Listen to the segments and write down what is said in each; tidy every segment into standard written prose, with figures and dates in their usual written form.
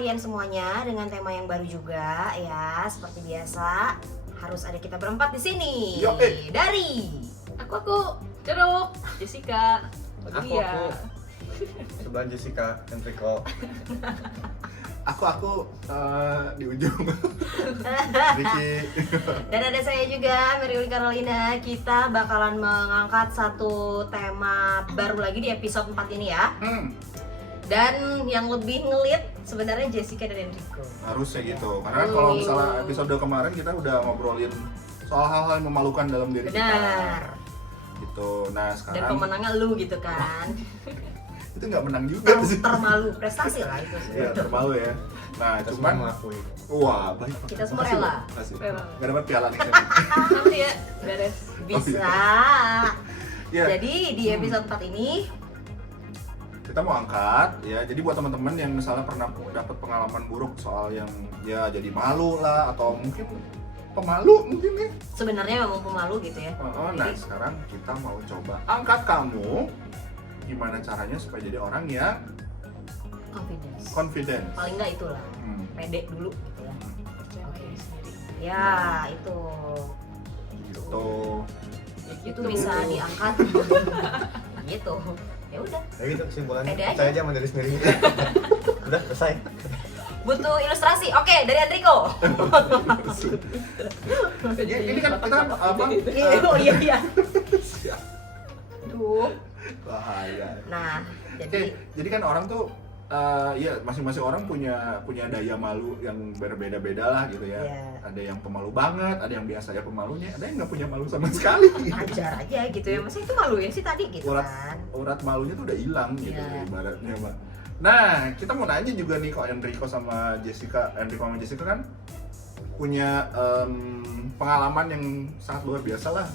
kalian semuanya dengan tema yang baru juga ya. Seperti biasa, harus ada kita berempat di sini. Dari Aku Jeruk, Jessica, Aku sebelah Jessica, Enrico. Aku di ujung. Vicky. Dan ada saya juga, Mary Carolina. Kita bakalan mengangkat satu tema baru lagi di episode 4 ini ya. Dan yang lebih ngelit sebenarnya Jessica dan Enrico. Harusnya gitu. Karena kalau misalnya episode kemarin kita udah ngobrolin soal hal-hal yang memalukan dalam diri kita. Benar. Gitu. Nah, sekarang Dan pemenangnya lu gitu kan. itu nggak menang juga sih. Termalu, prestasi lah itu. Iya, termalu ya. Nah, Kita cuman semua mengakui. wah, baik. Kita semua rela. Makasih. Rela. Nggak dapat piala nih. nanti ya beres. Bisa. Ya, Jadi di episode 4 ini kita mau angkat ya. Jadi buat teman-teman yang misalnya pernah dapat pengalaman buruk soal yang ya jadi malu lah atau mungkin pemalu mungkin nih. sebenarnya memang pemalu gitu ya. Nah, sekarang kita mau coba angkat kamu gimana caranya supaya jadi orang yang confident. Paling enggak itulah. Hmm. Pede dulu gitu ya. Percaya diri sendiri. Ya, itu. Gitu. Ya Itu gitu. bisa diangkat. Gitu. Ya udah. Ya gitu kesimpulannya. Pede aja. Percaya aja sama diri sendiri. Udah selesai. Butuh ilustrasi. Oke, dari Enrico. Ini kan kita apa? Oh iya. Siap. Duh. Bahaya. Nah, Oke, jadi kan orang tuh ya masing-masing orang punya daya malu yang berbeda-beda lah gitu ya. Iya. Ada yang pemalu banget, ada yang biasa ya pemalunya, ada yang nggak punya malu sama sekali. Ajar aja gitu ya. Masa itu malu ya sih tadi gitu kan. Urat malunya tuh udah hilang gitu Iya. ibaratnya, Mbak. Nah, kita mau nanya juga nih kok Enrico sama Jessica kan punya pengalaman yang sangat luar biasa lah.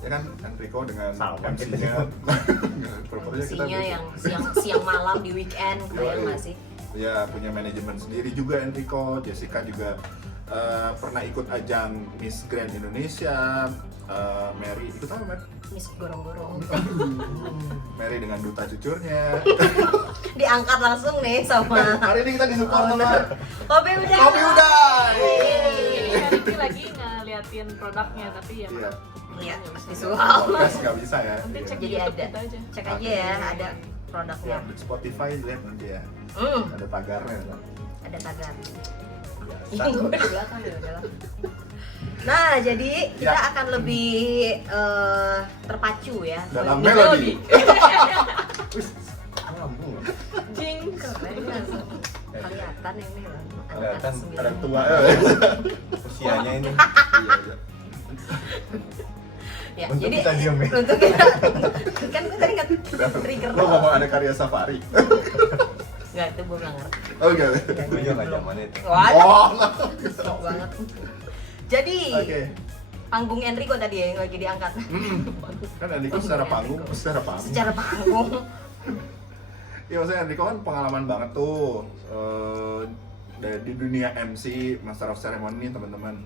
Ya kan, Enrico dengan Sama MC-nya. Propernya kita Isinya biasa. yang siang malam di weekend, Yoi. kayak nggak sih? Ya, punya manajemen sendiri juga Enrico. Jessica juga pernah ikut ajang Miss Grand Indonesia. Mary ikut apa, Mary? Miss gorong-gorong. Mary dengan duta cucurnya. Diangkat langsung nih sama Hari ini kita disupport sama Kopi udah. Kopi udah. Hari ini lagi ngeliatin produknya tapi ya Iya. Iya, nggak bisa. visual. Podcast nggak bisa ya. Nanti Iya. cek Jadi di YouTube ada. kita aja. Cek aja ya, ada produknya. Ya, di Spotify lihat nanti ya. Ada tagarnya. Ada tagar. Biasa. Ih, gue di belakang ya udahlah. Nah, jadi kita Ya. akan lebih terpacu ya. Dalam Melodi. melodi. Lambung. Jing. Keren langsung kelihatan ini loh. Kelihatan, Ada tua. Usianya ini. Iya, iya. Ya, Untuk jadi kita diem ya. untuk kita kan gue tadi nggak trigger. Lo ngomong ada karya safari. Nggak, itu gue nggak ngerti. Oh enggak. Gue juga nggak zaman itu. Wah, Oh. sok banget. Jadi Oke. panggung Enrico tadi ya yang lagi diangkat. Kan Enrico secara panggung, secara panggung. Secara panggung. Iya, maksudnya Enrico kan pengalaman banget tuh di dunia MC, Master of Ceremony nih teman-teman.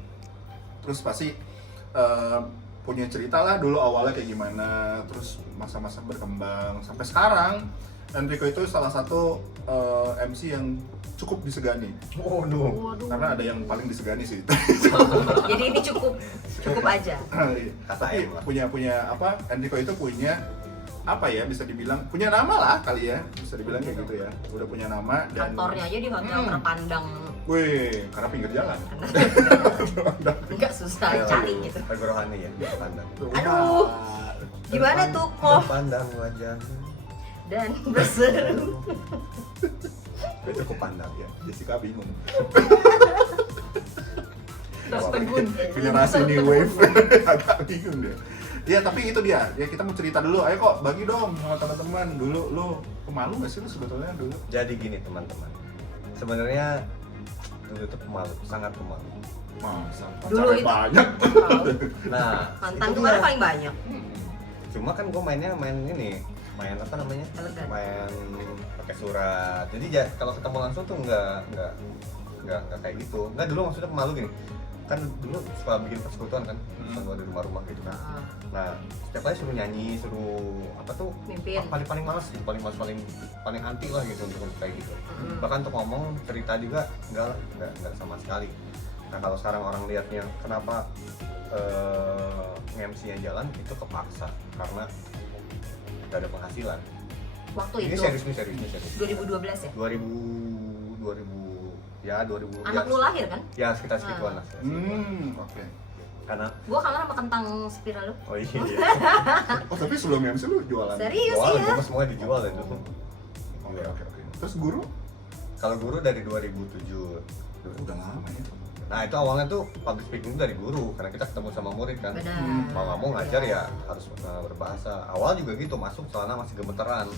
Terus pasti punya cerita lah dulu awalnya kayak gimana, terus masa-masa berkembang sampai sekarang. Enrico itu salah satu MC yang cukup disegani. Waduh. Karena ada yang paling disegani sih. Jadi ini cukup aja. Tapi punya apa? Enrico itu punya apa ya, bisa dibilang punya nama lah kali ya, bisa dibilang kayak gitu ya. Udah punya nama dan Kantornya aja di hotel terpandang. wih, karena pinggir jalan. Enggak susah cari gitu. Lagu rohani ya, pandang. Aduh. Gimana tuh kok Pandang wajah. dan berseru. Itu cukup pandang ya. Jessica bingung. Tas tegun. Generasi new wave. Agak bingung deh. Ya tapi itu dia. Ya kita mau cerita dulu. Ayo kok bagi dong sama teman-teman. Dulu lu pemalu gak sih lu sebetulnya dulu? Jadi gini teman-teman. Sebenarnya dulu itu pemalu, sangat pemalu. Masa Dulu pacarnya itu- banyak. Nah, Mantan itu kemarin dia. paling banyak. Cuma kan gue main ini, main apa namanya? Elegan. Main pakai surat. Jadi kalau ketemu langsung tuh nggak kayak gitu. Nggak, dulu maksudnya pemalu gini. kan dulu suka bikin persekutuan kan, sama di rumah-rumah gitu kan. Nah setiap kali suruh nyanyi, suruh apa tuh, Mimpin. paling males gitu, paling anti lah gitu untuk kayak gitu. Bahkan untuk ngomong cerita juga enggak sama sekali. Nah kalau sekarang orang lihatnya kenapa nge-MC-nya jalan, itu kepaksa karena nggak ada penghasilan. Waktu Ini itu serius. 2012 ya? 2000 Anak lu lahir kan? ya sekitar segituan lah. Oke. Karena Gua kangen sama kentang spiral lu. oh iya Oh tapi sebelum MC lu jualan? Serius jual ya? semua dijual itu. Oke. Terus guru? Kalau guru dari 2007. Udah lama ya. Nah itu awalnya tuh public speaking dari guru, karena kita ketemu sama murid kan. Benar. Mau nggak mau ngajar ya harus berbahasa. Awal juga gitu masuk celana masih gemeteran.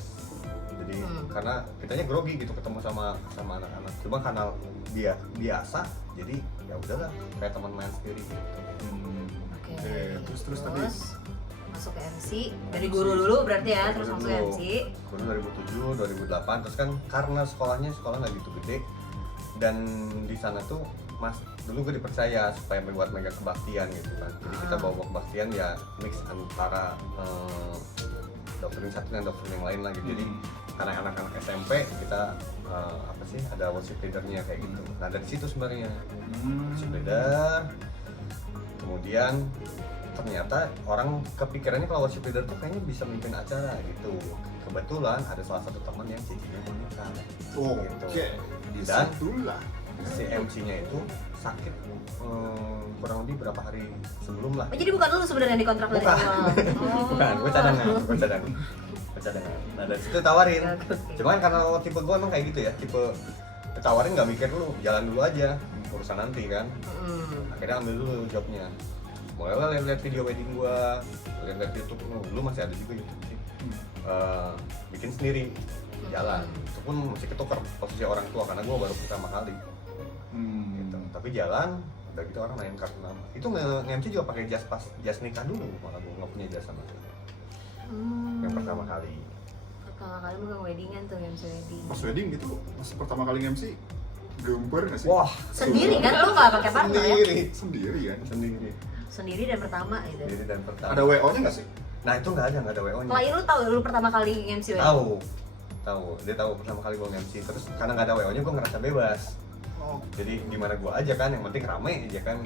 Jadi karena kitanya grogi gitu ketemu sama anak-anak. Cuma karena dia biasa, jadi ya udahlah kayak teman main sendiri gitu. Oke. Terus tadi masuk ke MC dari guru dulu berarti ya, terus masuk ke MC. Guru 2007, 2008, terus kan karena sekolah nggak gitu gede dan di sana tuh dulu gue dipercaya supaya membuat mega kebaktian gitu kan. Jadi kita bawa kebaktian ya mix antara doktrin satu dan doktrin yang lain lagi. Jadi karena anak-anak SMP kita ada worship leadernya kayak gitu. Nah dari situ sebenarnya worship leader. Kemudian ternyata orang kepikirannya kalau worship leader tuh kayaknya bisa memimpin acara gitu. Kebetulan ada salah satu teman yang cicinya mau nikah. Oke. Dan Disitulah si MC-nya itu sakit kurang lebih berapa hari sebelum lah. Oh, jadi bukan lu sebenarnya yang dikontrak dari Bukan. awal. Bukan, gue cadangan. Nah dari situ tawarin. Cuman karena tipe gue emang kayak gitu ya, tipe tawarin nggak mikir dulu, jalan dulu aja urusan nanti kan. Akhirnya ambil dulu jobnya. Mulai lihat video wedding gue, lihat YouTube, dulu masih ada juga YouTube sih. Bikin sendiri, jalan. Itu pun masih ketukar posisi orang tua karena gue baru pertama kali. Gitu. Tapi jalan, udah gitu orang main kartu nama. Itu nge-MC juga pakai jas nikah dulu, malah gue nggak punya jas sama sekali. Yang pertama kali. Pertama kali bukan weddingan tuh, MC wedding. pas wedding gitu, pas pertama kali MC gemper nggak sih? Wah, Sendiri kan, lu nggak pakai partner ya? Sendiri kan? Sendiri dan pertama gitu. Sendiri dan pertama. Ada WO-nya nggak sih? Nah itu nggak ada WO-nya. Kalau lu tahu lu pertama kali MC wedding? Tahu. Dia tahu pertama kali gue MC. Terus karena nggak ada WO-nya gue ngerasa bebas. Jadi gimana gue aja kan, yang penting rame aja kan.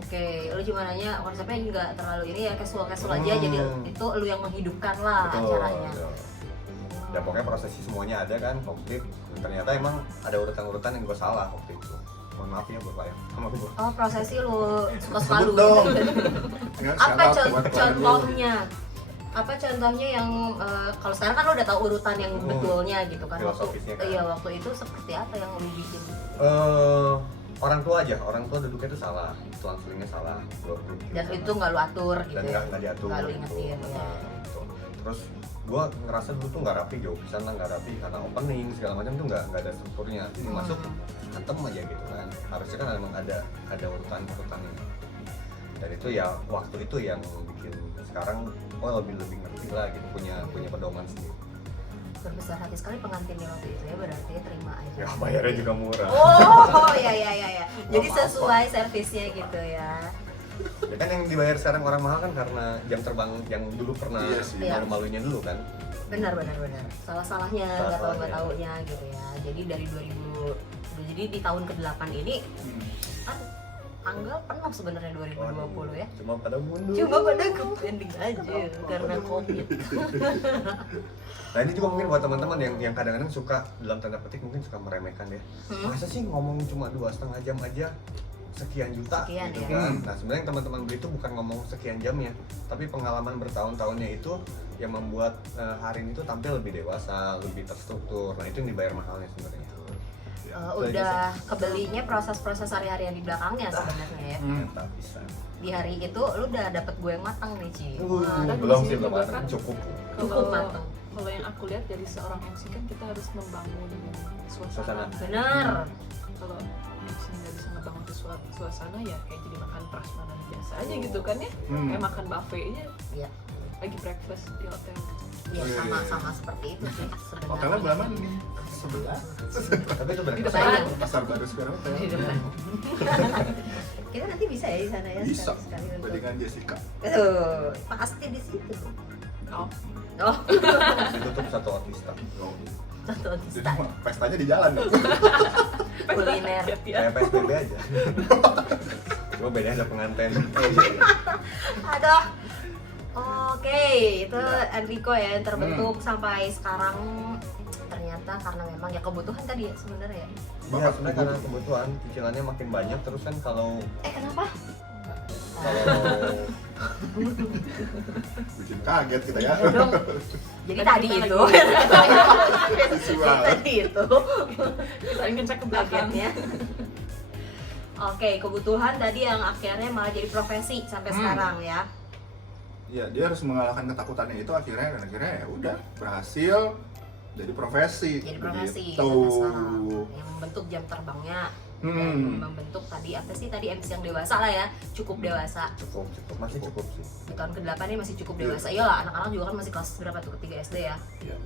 Oke, lu cuma nanya konsepnya juga terlalu ini ya, casual aja, jadi itu lu yang menghidupkan lah acaranya. Betul. Ya pokoknya prosesi semuanya ada kan, komplit. Ternyata emang ada urutan-urutan yang gue salah waktu itu. Mohon maaf ya Bapak ya, sama gue. Oh, prosesi lu suka-suka lu dong. gitu. Apa contohnya? Apa contohnya yang kalau sekarang kan lo udah tahu urutan yang betulnya gitu kan, filosofisnya kan. Iya, waktu itu seperti apa yang lo bikin? Orang tua duduknya itu salah, tuan selingnya salah. Dan itu nggak lo atur gitu. Dan nggak diatur. Nggak lo ingetin ya. Gitu. Terus gue ngerasa dulu tuh nggak rapi, jauh pisan lah nggak rapi karena opening segala macam tuh nggak ada strukturnya. Jadi masuk antem aja gitu kan. Harusnya kan emang ada urutannya. Dan itu ya waktu itu yang bikin sekarang lebih ngerti lah gitu, punya pedoman sendiri. Berbesar hati sekali pengantinnya waktu itu ya, berarti terima aja. Ya bayarnya juga murah. Oh ya. Jadi sesuai servisnya gitu ya. Ya kan yang dibayar sekarang orang mahal kan karena jam terbang yang dulu pernah malu-malunya dulu kan. Benar. Salah-salahnya nggak tahunya gitu ya. Jadi dari 2000, jadi di tahun ke-8 ini kan tanggal penuh sebenarnya 2020 ya. Cuma pada mundur. Cuma pada pending aja karena COVID. Nah ini juga mungkin buat teman-teman yang kadang-kadang suka dalam tanda petik mungkin suka meremehkan ya. Masa sih ngomong cuma 2,5 jam aja sekian juta gitu kan. Nah sebenarnya teman-teman beli itu bukan ngomong sekian jamnya, tapi pengalaman bertahun-tahunnya itu yang membuat hari ini tuh tampil lebih dewasa, lebih terstruktur. Nah itu yang dibayar mahalnya sebenarnya. Udah kebelinya proses-proses sehari-hari yang di belakangnya sebenarnya ya. Tak bisa. Di hari itu lu udah dapet gue yang matang nih Ci. Belum sih, belum matang. Cukup matang. Kalau yang aku lihat dari seorang MC kan kita harus membangun suasana. Benar. Kalau MC nggak bisa ngebangun suasana ya kayak jadi makan prasmanan biasa aja gitu kan ya. Kayak makan buffet aja. Iya. lagi breakfast di hotel. Ya Oh, iya, iya. sama seperti itu sih sebenarnya. Hotelnya berapa nih? Sebelah. Tapi itu Di breakfast depan. aja. Pasar Baru Square Hotel. Di depan. Kita nanti bisa ya di sana ya. Bisa. Sekali untuk. Bandingan Jessica. Pasti di situ. Oh, Oh, Ditutup satu otista. Oh. satu Jadi otista. pestanya di jalan dong. Kuliner. ya. Kayak PSBB aja. Cuma bedanya ada pengantin. Aduh. Oke, itu Enrico ya yang terbentuk sampai sekarang ternyata karena memang ya kebutuhan tadi ya sebenarnya ya. Iya, sebenarnya karena kebutuhan cicilannya makin banyak terus kan kalau Kenapa? Bikin kaget kita ya. Ya dong. Jadi tadi Kita itu. Visual. Jadi tadi itu. Kita ingin cek ke belakang. Kagetnya. Oke, kebutuhan tadi yang akhirnya malah jadi profesi sampai sekarang ya. Iya, dia harus mengalahkan ketakutannya itu akhirnya ya udah berhasil jadi profesi. Jadi profesi Gitu. sampai sekarang. Yang membentuk jam terbangnya. Dan membentuk tadi apa sih tadi MC yang dewasa lah ya, cukup dewasa. cukup masih cukup sih. Di tahun ke-8 ini masih cukup dewasa. Iyalah, anak-anak juga kan masih kelas berapa tuh? 3 SD ya. Iya.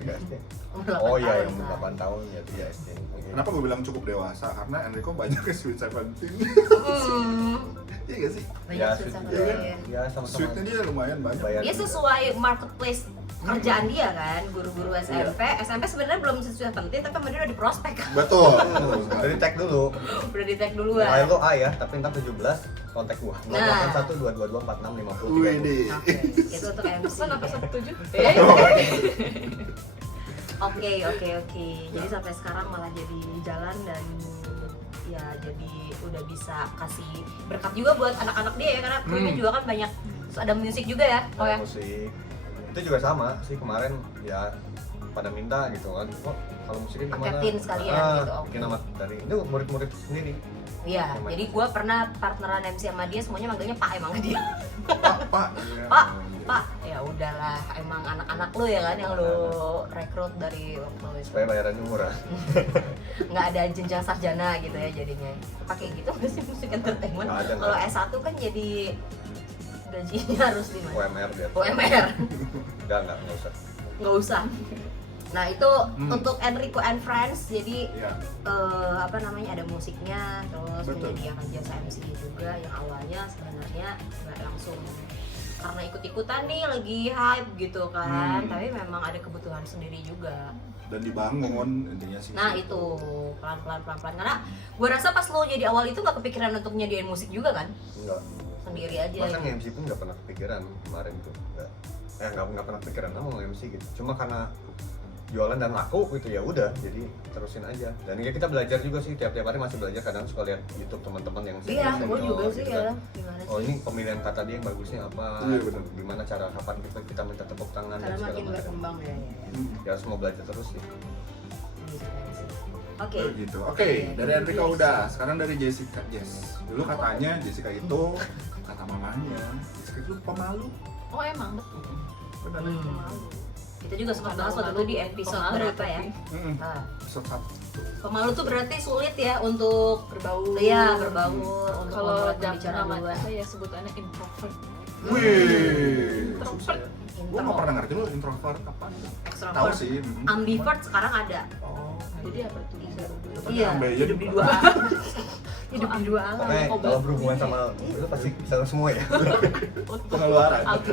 3 SD. Umur 8 Oh iya, tahun, yang kan. 8 tahun ya 3 SD. Kenapa gue bilang cukup dewasa? Karena Enrico banyak ke Sweet Seventeen. Iya gak sih? Banyak Ya, susah sweet banget juga. ya. Ya sama-sama. Sweetnya dia lumayan banyak. Bayar. Dia sesuai marketplace kerjaan dia kan, guru-guru SMP. SMP sebenarnya belum sesuai penting, tapi kemudian udah di prospek. Betul. Dari tag dulu. Udah di tag Nilai duluan. lo A ya, tapi ntar 17 kontak gua. Nah. 081 222 46 50 Wih 30. deh. Oke, itu untuk MC. Pesan apa 17? Oke. Jadi sampai sekarang malah jadi jalan dan ya jadi udah bisa kasih berkat juga buat anak-anak dia ya karena krunya juga kan banyak. Terus ada musik juga ya. Oh ya. Musik. Itu juga sama sih kemarin ya pada minta gitu kan. Oh, kalau musiknya gimana? Paketin sekalian gitu, oke. Bikin nama dari itu murid-murid sendiri. Iya, jadi gua pernah partneran MC sama dia semuanya manggilnya Pak emang dia. Pak. Pak, ya udahlah, emang anak-anak lu ya kan yang lu rekrut dari waktu itu. Supaya bayarannya murah. Nggak ada jenjang sarjana gitu ya jadinya. Pakai gitu nggak sih musik entertainment? Nggak ada, Kalau nggak. S1 kan jadi gajinya harus di mana? UMR dia. UMR. Enggak usah. Nggak usah. Nah itu untuk Enrico and Friends, jadi Iya. apa namanya ada musiknya, terus Betul. menyediakan jasa MC juga yang awalnya sebenarnya nggak langsung karena ikut-ikutan nih lagi hype gitu kan, tapi memang ada kebutuhan sendiri juga. Dan dibangun intinya sih. Nah itu pelan-pelan karena gue rasa pas lo jadi awal itu nggak kepikiran untuk nyediain musik juga kan, Enggak. sendiri aja. Bahkan gitu. MC pun nggak pernah kepikiran kemarin tuh. Nggak pernah kepikiran mau MC gitu. Cuma karena jualan dan laku gitu ya udah jadi terusin aja. Dan ya kita belajar juga sih tiap-tiap hari masih belajar, kadang suka lihat YouTube teman-teman yang Iya, gue senior juga sih gitu ya. kan. Gimana sih? Oh ini pemilihan kata dia yang bagusnya apa? Iya, betul. Gimana cara kapan kita minta tepuk tangan Karena dan segala makin macam. berkembang ya. Ya harus mau belajar terus sih. Oke. Gitu. Oke, dari Enrico udah. Sekarang dari Jessica. Yes. Dulu katanya Jessica itu kata mamanya, Jessica itu pemalu. Oh emang betul. Benar. Malu. Kita juga sempat bahas waktu itu di episode Pemalu, berapa ya? tapi Ah, Episode 1. pemalu tuh berarti sulit ya untuk berbaur. iya berbaur untuk Kalau memulai jam pembicaraan nama duluan. saya sebutannya introvert. Wih. Introvert. Gue nggak pernah ngerti lo introvert apa. Tahu Extrovert. sih. Ambivert sekarang ada. Oh. Jadi apa tuh? Iya. Ambil Hidup di dua hidup di dua alam. Pokoknya kalau berhubungan sama itu pasti bisa semua ya. Pengeluaran. Aku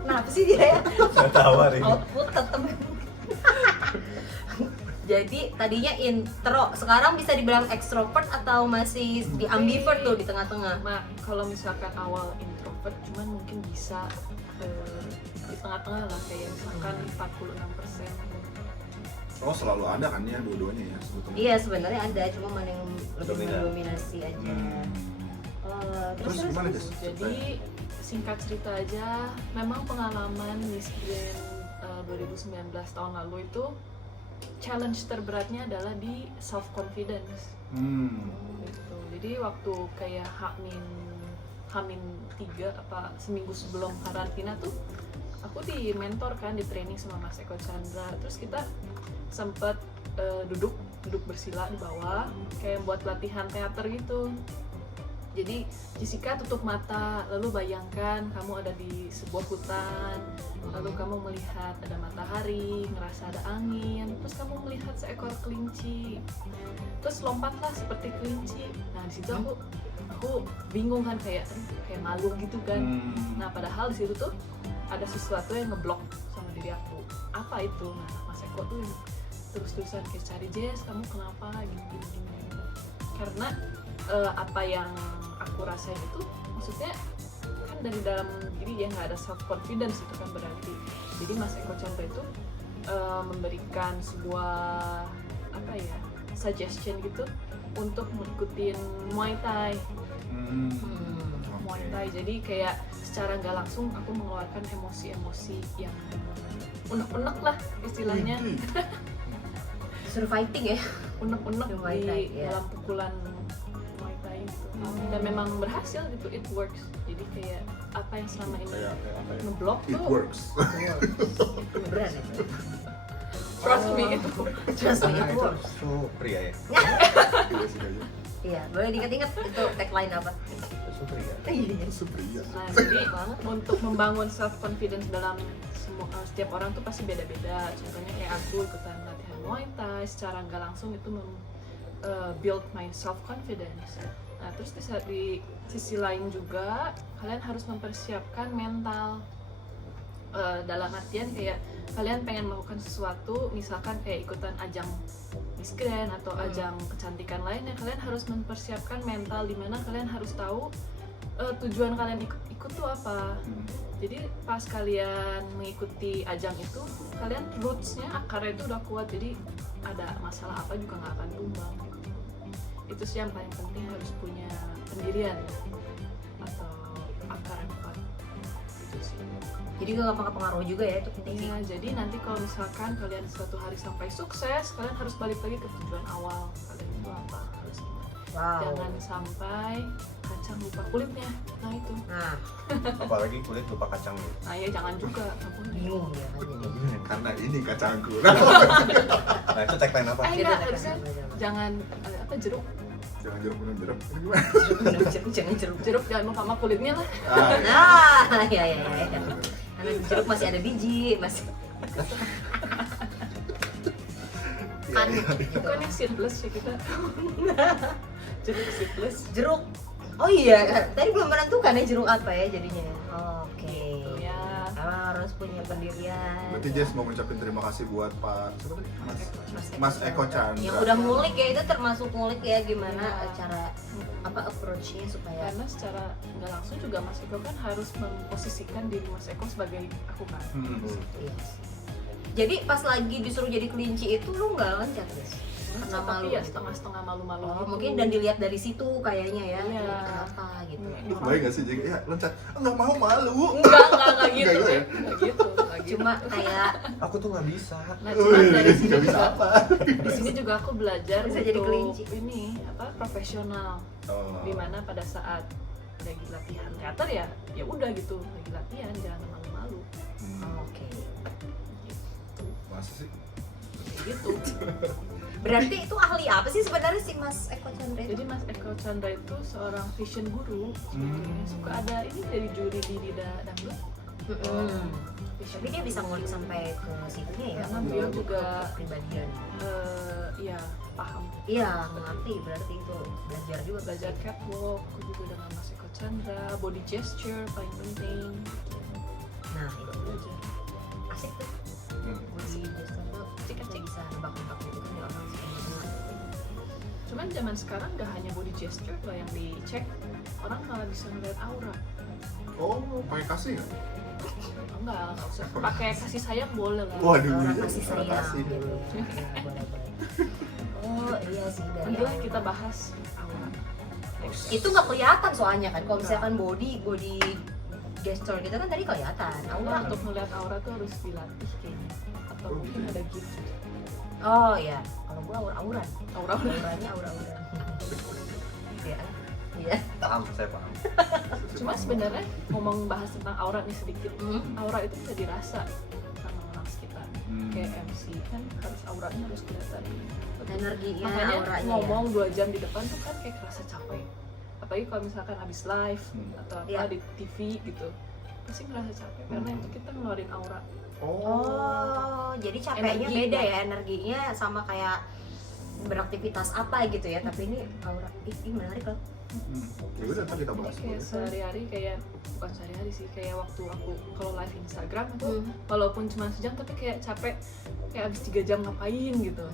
Kenapa sih dia ya? Nggak tahu hari ini. Output tetep. Jadi tadinya intro, sekarang bisa dibilang extrovert atau masih di ambivert tuh di tengah-tengah? Nah, kalau misalkan awal introvert, cuman mungkin bisa di tengah-tengah lah, kayak misalkan 46%. Oh selalu ada kan ya dua-duanya ya sebetulnya. Iya sebenarnya ada, cuma mana yang lebih Dominan. mendominasi aja. Terus gimana Jess? Jadi singkat cerita aja, memang pengalaman Miss Grand 2019 tahun lalu itu challenge terberatnya adalah di self confidence. Gitu. Jadi waktu kayak Hamin 3 apa seminggu sebelum karantina tuh aku di mentor kan, di training sama Mas Eko Chandra. Terus kita sempet duduk bersila di bawah kayak buat latihan teater gitu. Jadi Jessica tutup mata, lalu bayangkan kamu ada di sebuah hutan, lalu kamu melihat ada matahari, ngerasa ada angin, terus kamu melihat seekor kelinci, terus lompatlah seperti kelinci. Nah di situ aku bingung kan, kayak malu gitu kan. Nah padahal di situ tuh ada sesuatu yang ngeblok sama diri aku. Apa itu? Nah Mas Eko tuh terus-terusan kayak cari, Jess kamu kenapa gini. Karena apa yang aku rasain itu maksudnya kan dari dalam diri ya, nggak ada self confidence itu kan berarti. Jadi Mas Eko Chandra itu memberikan sebuah apa ya, suggestion gitu untuk ngikutin Muay Thai. Muay Thai, jadi kayak secara nggak langsung aku mengeluarkan emosi-emosi yang unek-unek lah istilahnya. Suruh fighting ya. Unek-unek Muay Thai, di dalam pukulan Muay Thai gitu. Dan memang berhasil gitu, it works. Jadi kayak apa yang selama ini ngeblok It tuh works. Beneran ya. trust me itu Trust me, it itu works. pria ya? Iya sih kayaknya. Iya, boleh diingat-ingat itu tagline apa? Itu pria. Iya. Supria. nah jadi untuk membangun self confidence dalam setiap orang tuh pasti beda-beda. Contohnya kayak aku ikutan latihan Muay Thai, secara nggak langsung itu build my self confidence. Nah terus di sisi lain juga kalian harus mempersiapkan mental. Dalam artian kayak kalian pengen melakukan sesuatu, misalkan kayak ikutan ajang Miss Grand atau ajang kecantikan lainnya, kalian harus mempersiapkan mental, dimana kalian harus tahu tujuan kalian ikut tuh apa. Jadi pas kalian mengikuti ajang itu, kalian rootsnya, akarnya itu udah kuat, jadi ada masalah apa juga nggak akan tumbang. Itu sih yang paling penting, harus punya pendirian atau akar yang kuat. Itu sih. Jadi gak gampang pengaruh juga ya, itu penting sih. Iya, jadi nanti kalau misalkan kalian suatu hari sampai sukses, kalian harus balik lagi ke tujuan awal kalian itu apa, harus gimana. Wow. Jangan sampai kacang lupa kulitnya. Nah itu. Nah, Apalagi kulit lupa kacangnya. Nah ya jangan juga. bingung ya kan jadi. Karena ini kacangku. Nah itu tagline apa? Eh Gitu, enggak, kan. harusnya jangan apa jeruk. Jangan jeruk minum jeruk. Ini gimana? Jangan jeruk. Jeruk jangan lupa sama kulitnya lah. Nah, ya. Karena di jeruk masih ada biji, masih kan gitu. Bukan yang seedless ya kita. Jeruk seedless. Jeruk. Oh iya, tadi belum menentukan ya jeruk apa ya jadinya. Oke. Ya. Harus punya pendirian. Berarti Jess mau ngucapin terima kasih buat Pak siapa tadi? Mas Eko Chandra. Yang udah ngulik ya, itu termasuk ngulik ya gimana Ya. cara apa approach-nya supaya Karena secara nggak langsung juga Mas Eko kan harus memposisikan diri Mas Eko sebagai aku kan. Iya sih. Jadi pas lagi disuruh jadi kelinci itu lu nggak loncat guys? Karena malu Tapi ya gitu. setengah-setengah malu-malu Oh, gitu. mungkin dan dilihat dari situ kayaknya ya. Iya. Kenapa gitu. Lu kebayang gak sih Jeng? Ya loncat. Enggak mau malu. Enggak gitu. Enggak ya? Enggak gitu. Cuma kayak Aku tuh nggak bisa. Nah, cuma dari sini Gak bisa juga, apa? di sini juga aku belajar Bisa untuk jadi kelinci. ini apa profesional. Oh. Dimana pada saat lagi latihan teater ya udah gitu, lagi latihan jangan malu-malu. oke. Masa sih? Kayak gitu. Berarti itu ahli apa sih sebenarnya si Mas Eko Chandra itu? Jadi Mas Eko Chandra itu seorang fashion guru. Sebetulnya suka ada ini dari juri di Dida Dangdut. Tapi dia bisa ngulik sampai ke situnya ya. Karena untuk beliau juga kepribadian. Ya paham. Iya, mengerti berarti itu belajar juga Belajar catwalk juga dengan Mas Eko Chandra, body gesture paling penting. Nah, itu Belajar. asik tuh. Body gesture tuh Cik-cik. bisa nebak-nebak gitu kan ya orang suka. Cuman zaman sekarang gak hanya body gesture lah yang dicek, orang malah bisa ngeliat aura. Oh, pakai kasih nggak? Enggak usah. Pakai kasih sayang boleh lah. Waduh, Orang iya, kasih orang sayang kasih. gitu. Ya, boleh. Oh iya sih dari Nantilah aura. kita bahas aura. Itu nggak kelihatan soalnya kan kalau misalkan body gesture gitu kan tadi kelihatan Aura aura untuk melihat aura tuh harus dilatih kayaknya. Atau Oh, mungkin gitu. ada gift. oh iya kalau gua aura-auran Aura-aura. auranya aura-auran iya iya Paham, saya paham. Cuma sebenarnya ngomong bahas tentang aura nih sedikit. Hmm. Aura itu bisa dirasa sama orang sekitar. Kayak MC kan harus auranya harus kelihatan. energinya Makanya auranya ngomong 2 jam di depan tuh kan kayak kerasa capek. apalagi kalau misalkan habis live atau apa Iya. di TV gitu, pasti ngerasa capek karena itu kita ngeluarin aura. Oh, jadi capeknya Energi. beda ya, energinya sama kayak beraktivitas apa gitu ya, tapi ini aura, ini menarik loh. Ya udah, ntar kita bahas. Kayak sehari-hari, kayak bukan sehari-hari sih, kayak waktu aku kalau live Instagram itu Hmm. walaupun cuma sejam tapi kayak capek, kayak habis 3 jam ngapain gitu.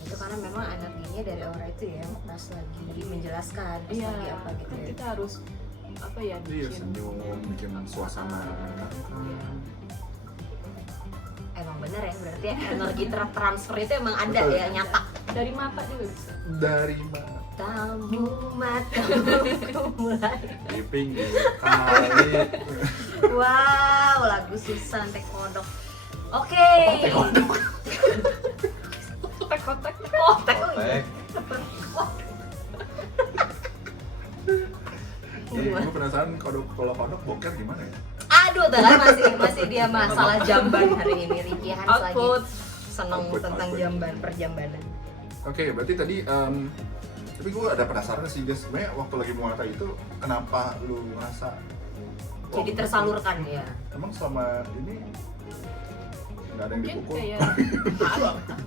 Itu karena memang energinya dari aura itu ya, pas lagi menjelaskan, pas Iya, lagi apa gitu kan ya. kita harus apa ya, Iya, bikin senyum, bikin suasana. Emang bener ya, berarti energi transfer itu emang ada Betul. ya, nyata. dari mata juga bisa. Dari mana? Tamu mataku mulai. Di pinggir kali. Wow, lagu Susan Teh Kodok. Oke. Kotak-kotak. Kotek. Oh iya. Gue penasaran kalau kodok boker gimana ya? Aduh, tuh kan masih dia masalah jamban hari ini. Ricky Hans lagi Output. seneng Output, tentang output. jamban, perjambanan. Oke, berarti tadi tapi gue ada penasaran sih, guys. Sebenarnya waktu lagi Muay Thai itu kenapa lu ngerasa Jadi tersalurkan ya. Emang selama ini nggak ada yang Mungkin dipukul? kayak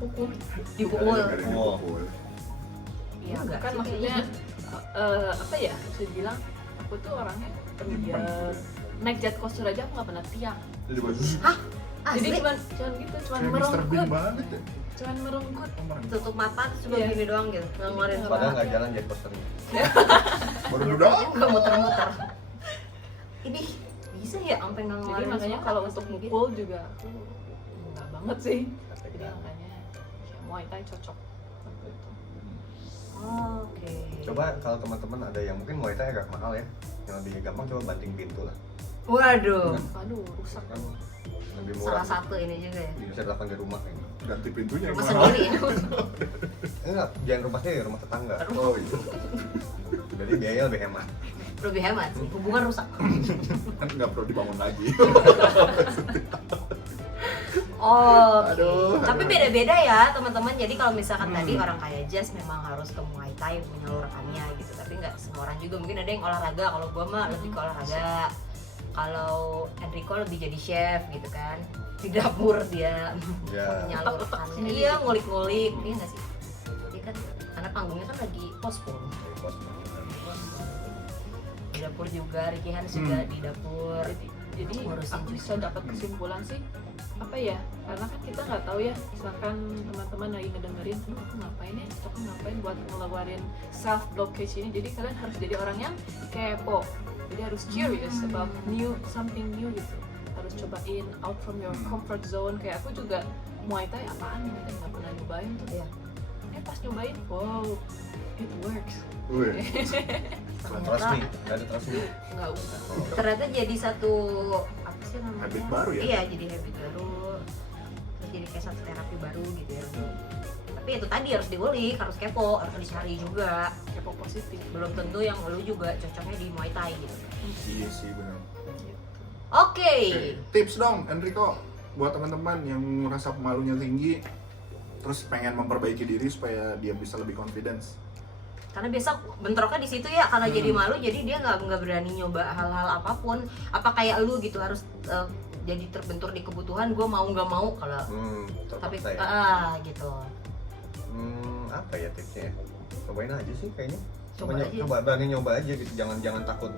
pukul. Dipukul. Nggak ada yang dipukul. Iya enggak Kan sih, maksudnya kayaknya. apa ya, bisa dibilang aku tuh orangnya pendiam. Naik jet coaster aja aku nggak pernah teriak. Jadi gue Jadi Asli. cuman gitu, cuman kayak Mr. Bean merenggut, banget ya. cuman merenggut. Tutup mata terus cuma Iya. gini doang gitu, ngeluarin Iya. Padahal suara. nggak jalan jet coasternya. Baru lu doang. Nggak muter-muter. Ini bisa ya sampai Jadi ngeluarin makanya suara kalau pas untuk lagi gitu? mukul juga aku enggak banget sih. Jadi makanya ya Muay Thai cocok waktu itu. Oke. Coba kalau teman-teman ada yang mungkin Muay Thai agak mahal ya, yang lebih gampang coba banting pintu lah. Waduh. Aduh, rusak. Kan lebih murah. Salah satu ini juga ya. Bisa dilakukan di rumah ini. Ganti pintunya Rumah mahal. sendiri ya. Enggak, jangan rumah saya, rumah tetangga. Oh iya. Jadi biaya lebih hemat. Lebih hemat sih. Hubungan rusak. Kan nggak perlu dibangun lagi. Oh, Aduh, tapi aduh. beda-beda ya teman-teman. Jadi kalau misalkan tadi orang kayak Jazz memang harus ke Muay Thai menyalurkannya gitu. Tapi nggak semua orang juga. Mungkin ada yang olahraga. Kalau gua mah lebih ke olahraga. Kalau Enrico lebih jadi chef gitu kan. Di dapur dia Ya. menyalurkannya. sendiri. Iya, ngulik-ngulik. Iya nggak sih? Dia kan karena panggungnya kan lagi pospon. Di dapur juga, Ricky Hans juga di dapur. Jadi Ngurusin aku cuci. bisa dapat kesimpulan sih apa ya, karena kan kita nggak tahu ya, misalkan teman-teman lagi ngedengerin, aku ngapain ya, aku ngapain buat ngeluarin self blockage ini. Jadi kalian harus jadi orang yang kepo, jadi harus curious about something new gitu, harus cobain out from your comfort zone. Kayak aku juga Muay Thai apaan, Muay Thai nggak pernah nyobain tuh Iya. pas nyobain, wow, it works. Wih, Trust me, nggak ada trust me. Nggak usah. Ternyata jadi satu apa sih namanya? Habit baru ya? Iya, jadi habit baru. Terus jadi kayak satu terapi baru gitu ya. Tapi itu tadi harus diulik, harus kepo, harus dicari juga. Kepo positif. Belum tentu yang lu juga cocoknya di Muay Thai gitu. iya sih benar. Oke. Oke, tips dong Enrico buat teman-teman yang merasa malunya tinggi terus pengen memperbaiki diri supaya dia bisa lebih confidence. Karena biasa bentroknya di situ ya, karena jadi malu, jadi dia nggak berani nyoba hal-hal apapun. Apa kayak lu gitu harus jadi terbentur di kebutuhan, gue mau nggak mau kalau tapi Terpaksa ya. gitu. Apa ya tipsnya? Cobain aja sih kayaknya. Coba aja. Coba berani nyoba aja gitu. Jangan takut.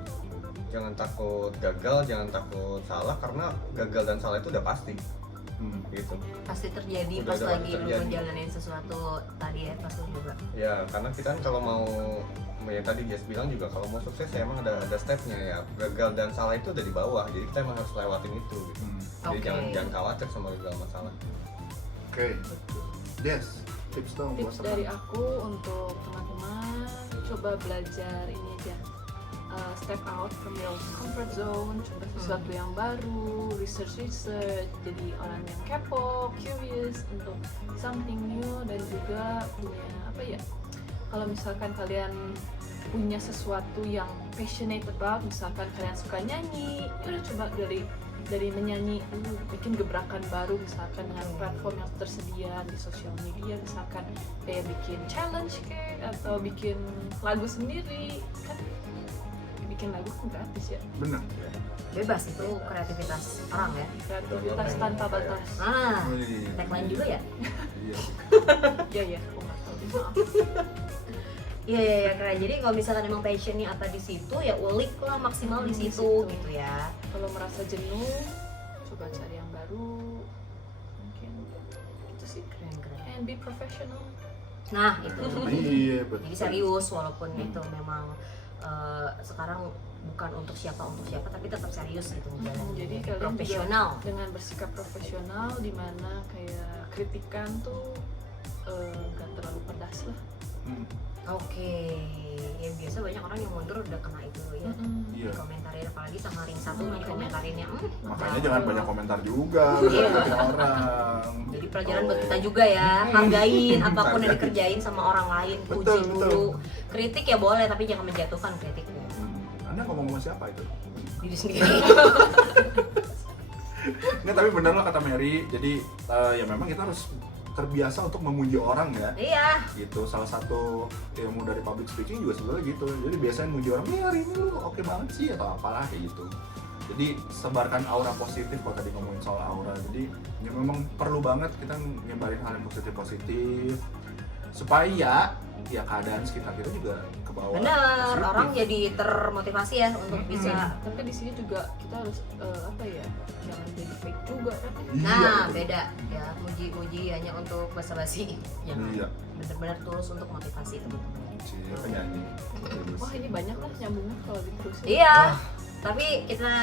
Jangan takut gagal, jangan takut salah karena gagal dan salah itu udah pasti. Gitu. Pasti terjadi Udah pas pasti lagi lu terjadi. menjalanin sesuatu tadi ya, pas lu juga. Ya, karena kita kan kalau mau ya tadi Jess bilang juga kalau mau sukses ya emang ada stepnya ya. Gagal dan salah itu udah di bawah. Jadi kita emang harus lewatin itu gitu. Jadi Oke. jangan khawatir sama gagal masalah. Oke. Yes, tips dong buat Tips teman. dari aku untuk teman-teman, coba belajar ini aja, step out from your comfort zone, coba sesuatu yang baru, research, jadi orang yang kepo, curious untuk something new, dan juga punya apa ya, kalau misalkan kalian punya sesuatu yang passionate about, misalkan kalian suka nyanyi, ya udah coba dari dari menyanyi bikin gebrakan baru misalkan dengan platform yang tersedia di sosial media, misalkan kayak bikin challenge kayak atau bikin lagu sendiri kan, bikin lagu kan gratis ya, Bener. Bebas, itu kreativitas orang ya. kreativitas tanpa batas. Tagline juga ya. Iya. Ya aku nggak tahu, maaf. Iya, keren. Jadi kalau misalkan emang passionnya apa di situ, ya ulik lah maksimal di Di situ situ. gitu ya. Kalau merasa jenuh coba cari yang baru, mungkin itu sih. Keren. And be professional. Nah itu. Iya, betul. Jadi serius walaupun itu memang sekarang bukan untuk siapa tapi tetap serius gitu menjalani. Jadi kalian profesional. juga dengan bersikap profesional, di mana kayak kritikan tuh nggak terlalu pedas lah. Oke, ya biasa banyak orang yang mundur udah kena itu ya. Iya. Dikomentarin apalagi sama ring satu dikomentarinnya. Makanya jangan banyak komentar juga, Iya. ngeliatin orang. Jadi pelajaran buat kita juga ya, hargain apapun yang dikerjain sama orang lain, Betul, puji betul. dulu. Kritik ya boleh, tapi jangan menjatuhkan kritiknya. Anda ngomong sama siapa itu? Diri sendiri. Nggak, tapi bener lah kata Mary. Jadi ya memang kita harus terbiasa untuk memuji orang ya. Iya. Gitu, salah satu ilmu dari public speaking juga sebenarnya gitu. Jadi biasanya muji orang, nih hari ini lu oke banget sih atau apalah kayak gitu. Jadi sebarkan aura positif kalau tadi ngomongin soal aura. Jadi ya memang perlu banget kita nyebarin hal yang positif supaya ya keadaan sekitar kita juga ke bawah. Bener, positif. orang jadi termotivasi ya untuk bisa. Tapi di sini juga kita harus apa ya, jangan jadi fake juga kan. Iya, Nah, betul. beda ya, muji-muji hanya untuk basa-basi. Jangan Iya. bener-bener tulus untuk motivasi teman-teman. Iya, penyanyi. Wah ini banyak lah nyambungnya kalau diterusin. Iya. Tapi kita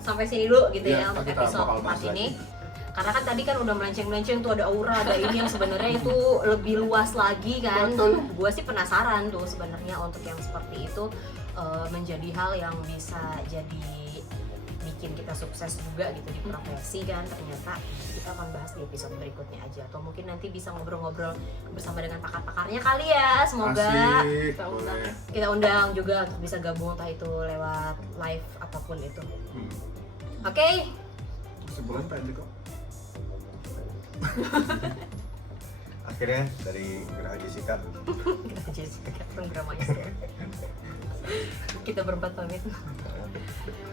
sampai sini dulu gitu Iya, ya untuk kita episode bakal 4 bahas ini. lagi. Karena kan tadi kan udah melenceng-melenceng tuh, ada aura, ada ini yang sebenarnya itu lebih luas lagi kan. Betul. Gue sih penasaran tuh sebenarnya untuk yang seperti itu menjadi hal yang bisa jadi bikin kita sukses juga gitu di profesi kan. Ternyata kita akan bahas di episode berikutnya aja, atau mungkin nanti bisa ngobrol-ngobrol bersama dengan pakar-pakarnya kali ya. Semoga Asik, Kita undang boleh. ya. kita undang juga untuk bisa gabung entah itu lewat live apapun itu. Oke. Sebulan pendek kok. Akhirnya dari Geraha Jessica. Kita Jessica Captain Gramais ya. Kita berempat pamit.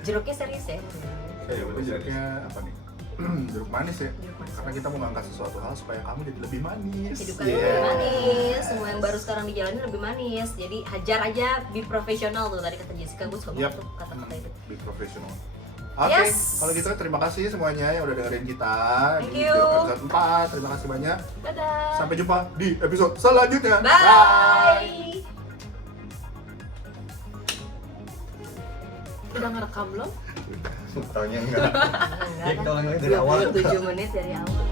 Jeruknya serius ya. Itu jeruknya apa nih? Jeruk manis ya? Jeruk manis. Karena kita mau ngangkat sesuatu hal supaya kamu jadi lebih manis. Hidup kalian lebih manis. Semua yang baru sekarang dijalani lebih manis. Jadi hajar aja, be profesional tuh tadi kata Jessica. Gue suka banget tuh kata-kata itu. Be professional. Oke, Yes. kalau gitu terima kasih semuanya yang udah dengerin kita Thank di you. episode 4. Terima kasih banyak. Dadah. Sampai jumpa di episode selanjutnya. Bye. Udah ngerekam belum? Taunya enggak. Enggak Ya, kan? kita ulangi dari awal. 27 menit dari awal.